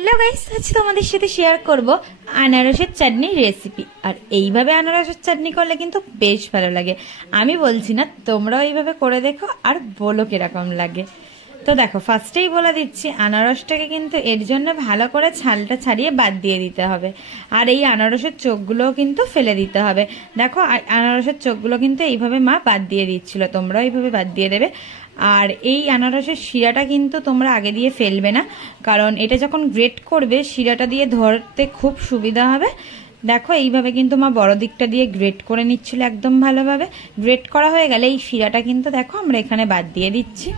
Hello guys, আজকে তোমাদের সাথে শেয়ার করব আনারসের চাটনির রেসিপি। আর এইভাবে আনারসের চাটনি করলে কিন্তু বেশ ভালো লাগে। আমি বলছি না, তোমরাও এইভাবে করে দেখো আর বলো কিরকম লাগে। তো দেখো, ফার্স্টেই বলে দিচ্ছি, আনারসটাকে কিন্তু এর জন্য ভালো করে ছালটা ছাড়িয়ে বাদ দিয়ে দিতে হবে। আর এই আনারসের চোখগুলোও কিন্তু ফেলে দিতে হবে। দেখো, আনারসের চোখগুলো কিন্তু এইভাবে মা বাদ দিয়ে দিচ্ছিল, তোমরাও এইভাবে বাদ দিয়ে দেবে। আর এই আনারসের শিরাটা কিন্তু তোমরা আগে দিয়ে ফেলবে না, কারণ এটা যখন গ্রেট করবে শিরাটা দিয়ে ধরতে খুব সুবিধা হবে। দেখো, এইভাবে কিন্তু মা বড় দিকটা দিয়ে গ্রেট করে নিচ্ছিল একদম ভালোভাবে। গ্রেট করা হয়ে গেলে এই শিরাটা কিন্তু দেখো আমরা এখানে বাদ দিয়ে দিচ্ছি।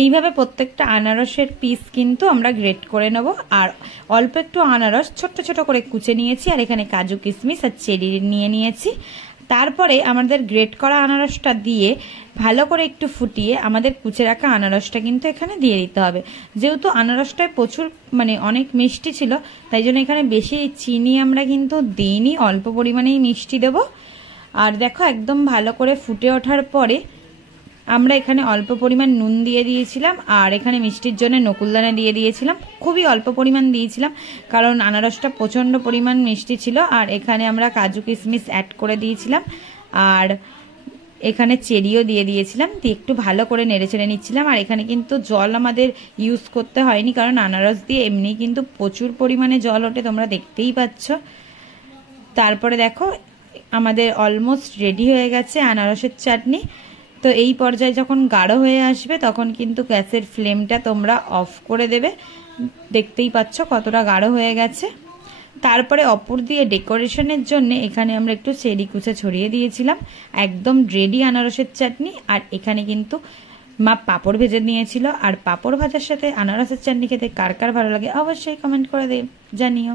এইভাবে প্রত্যেকটা আনারসের পিস কিন্তু আমরা গ্রেট করে নেব। আর অল্প একটু আনারস ছোট ছোট করে কুচে নিয়েছি, আর এখানে কাজু কিশমিশ আর চেরি নিয়ে নিয়েছি। তারপরে আমাদের গ্রেট করা আনারসটা দিয়ে ভালো করে একটু ফুটিয়ে আমাদের কুচে রাখা আনারসটা কিন্তু এখানে দিয়ে দিতে হবে। যেহেতু আনারসটায় প্রচুর অনেক মিষ্টি ছিল, তাই জন্য এখানে বেশি চিনি আমরা কিন্তু দিইনি, অল্প পরিমাণেই মিষ্টি দেব। আর দেখো, একদম ভালো করে ফুটে ওঠার পরে আমরা এখানে অল্প পরিমাণ নুন দিয়ে দিয়েছিলাম, আর এখানে মিষ্টির জন্য নকুলদানা দিয়ে দিয়েছিলাম। খুবই অল্প পরিমাণ দিয়েছিলাম, কারণ আনারসটা প্রচণ্ড পরিমাণ মিষ্টি ছিল। আর এখানে আমরা কাজু কিশমিশ অ্যাড করে দিয়েছিলাম, আর এখানে চেরিও দিয়ে দিয়েছিলাম। দিয়ে একটু ভালো করে নেড়ে চেড়ে নিচ্ছিলাম। আর এখানে কিন্তু জল আমাদের ইউজ করতে হয়নি, কারণ আনারস দিয়ে এমনি কিন্তু প্রচুর পরিমাণে জল ওঠে, তোমরা দেখতেই পাচ্ছ। তারপরে দেখো, আমাদের অলমোস্ট রেডি হয়ে গেছে আনারসের চাটনি। তো এই পর্যায়ে যখন গাঢ় হয়ে আসবে তখন কিন্তু গ্যাসের ফ্লেমটা তোমরা অফ করে দেবে। দেখতেই পাচ্ছ কতটা গাঢ় হয়ে গেছে। তারপরে অপর দিয়ে ডেকোরেশনের জন্য এখানে আমরা একটু চেরি কুচে ছড়িয়ে দিয়েছিলাম। একদম রেডি আনারসের চাটনি। আর এখানে কিন্তু মা পাঁপড় ভেজে নিয়েছিল। আর পাঁপড় ভাজার সাথে আনারসের চাটনি খেতে কার কার ভালো লাগে অবশ্যই কমেন্ট করে জানিও।